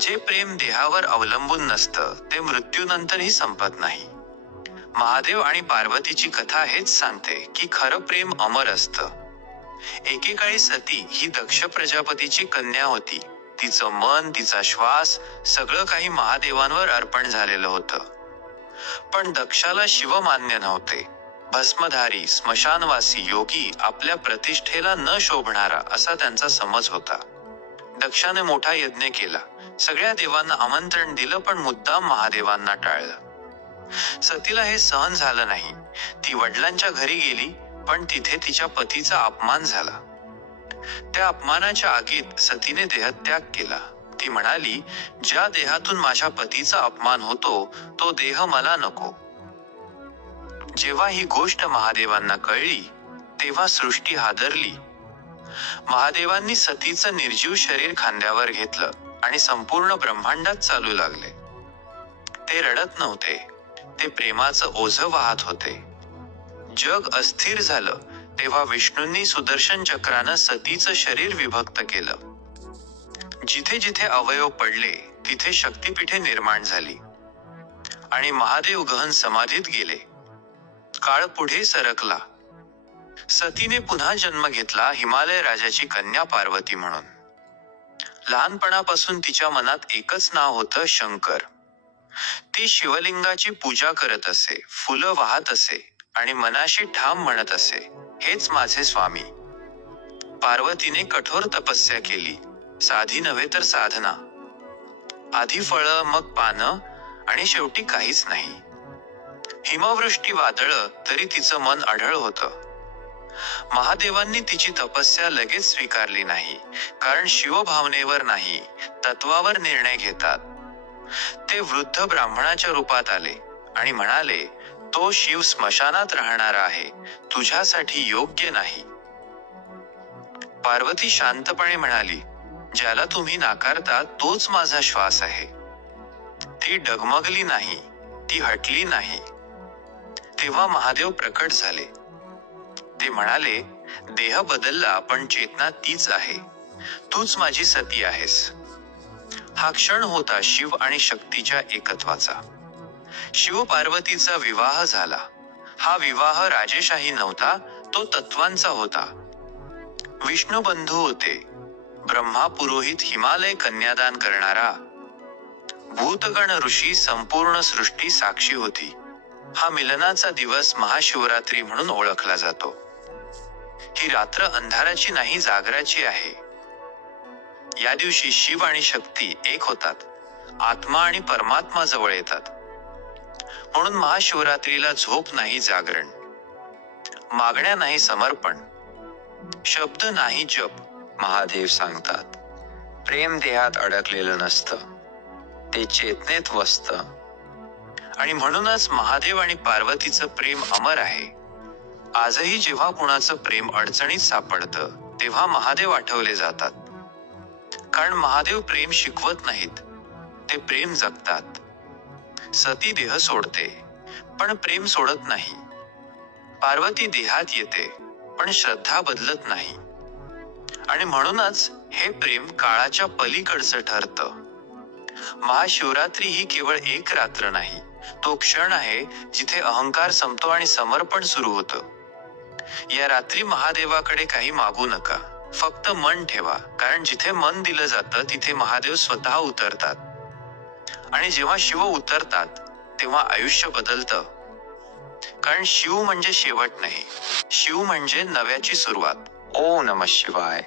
जे प्रेम देहावर अवलंबून नसतं ते मृत्यूनंतरही संपत नाही. महादेव आणि पार्वतीची कथा हेच सांगते की खरं प्रेम अमर असतं. एकेकाळी सती ही दक्ष प्रजापतीची कन्या होती. तिचं मन तिचा श्वास सगळं काही महादेवांवर अर्पण झालेलं होतं. पण दक्षाला शिव मान्य नव्हते. भस्मधारी स्मशानवासी योगी आपल्या प्रतिष्ठेला न शोभणारा असा त्यांचा समज होता. दक्षाने मोठा यज्ञ केला. सगळ्या देवांना आमंत्रण दिलं पण मुद्दाम महादेवांना टाळलं. सतीला हे सहन झालं नाही. ती वडिलांच्या घरी गेली पण तिथे तिच्या पतीचा अपमान झाला. त्या अपमानाच्या आगीत सतीने देहत्याग केला. ती म्हणाली ज्या देहातून माझ्या पतीचा अपमान होतो तो देह मला नको. जेव्हा ही गोष्ट महादेवांना कळली तेव्हा सृष्टी हादरली. महादेवांनी सतीचं निर्जीव शरीर खांद्यावर घेतलं. आणि संपूर्ण ब्रह्मांडात चालू लागले. ते रडत नव्हते. ते प्रेमाचं ओझ वाहत होते. जग अस्थिर झालं तेव्हा विष्णूंनी सुदर्शन चक्रानं सतीचं शरीर विभक्त केलं. जिथे जिथे अवयव पडले तिथे शक्तिपीठे निर्माण झाली. आणि महादेव गहन समाधीत गेले. काळ पुढे सरकला. सतीने पुन्हा जन्म घेतला हिमालय राजाची कन्या पार्वती म्हणून. लहानपणापासून तिच्या मनात एकच नाव होतं शंकर. ती शिवलिंगाची पूजा करत असे फुलं वाहत असे आणि मनाशी ठाम म्हणत असे हेच माझे स्वामी. पार्वतीने कठोर तपस्या केली साधी नव्हे तर साधना. आधी फळं मग पानं आणि शेवटी काहीच नाही. हिमवृष्टी वादळ तरी तिचं मन आढळ होतं. महादेवांनी तिची तपस्या लगेच स्वीकारली नाही कारण शिवभावनेवर नाही तत्वावर निर्णय घेतात. ते वृद्ध ब्राह्मणाच्या रूपात आले आणि म्हणाले तो शिव स्मशानात राहणार आहे तुझ्यासाठी योग्य नाही. पार्वती शांतपणे म्हणाली ज्याला तुम्ही नाकारता तोच माझा श्वास आहे. ती डगमगली नाही ती हटली नाही. तेव्हा महादेव प्रकट झाले. म्हणाले देह बदलला पण चेतना तीच आहे. तूच माझी सती आहेस. हा क्षण होता शिव आणि शक्तीच्या एकत्वाचा. शिव पार्वतीचा विवाह झाला. हा विवाह राजेशाही नव्हता तो तत्वांचा होता. विष्णू बंधू होते. ब्रह्मा पुरोहित हिमालय कन्यादान करणारा. भूतगण ऋषी संपूर्ण सृष्टी साक्षी होती. हा मिलनाचा दिवस महाशिवरात्री म्हणून ओळखला जातो. ही रात्र अंधाराची नाही जागराची आहे. या दिवशी शिव आणि शक्ती एक होतात. आत्मा आणि परमात्मा जवळ येतात. म्हणून महाशिवरात्रीला झोप नाही जागरण. मागण्या नाही समर्पण. शब्द नाही जप महादेव सांगतात. प्रेम देहात अडकलेलं नसतं. ते चेतनेत वसत. आणि म्हणूनच महादेव आणि पार्वतीचं प्रेम अमर आहे. आजही जेव्हा कुणाचं प्रेम अडचणीत सापडतं तेव्हा महादेव आठवले जातात. कारण महादेव प्रेम शिकवत नाहीत. ते प्रेम जगतात. सती देह सोडते पण प्रेम सोडत नाही. पार्वती देहात येते पण श्रद्धा बदलत नाही. आणि म्हणूनच हे प्रेम काळाच्या पलीकडचं ठरतं. महाशिवरात्री ही केवळ एक रात्र नाही तो क्षण आहे जिथे अहंकार संपतो आणि समर्पण सुरू होतं. या रात्री महादेवाकडे काही मागू नका. फक्त मन ठेवा कारण जिथे मन दिलं जातं तिथे महादेव स्वतः उतरतात. आणि जेव्हा शिव उतरतात तेव्हा आयुष्य बदलतं. कारण शिव म्हणजे शेवट नाही. शिव म्हणजे नव्याची सुरुवात. ओ नम शिवाय.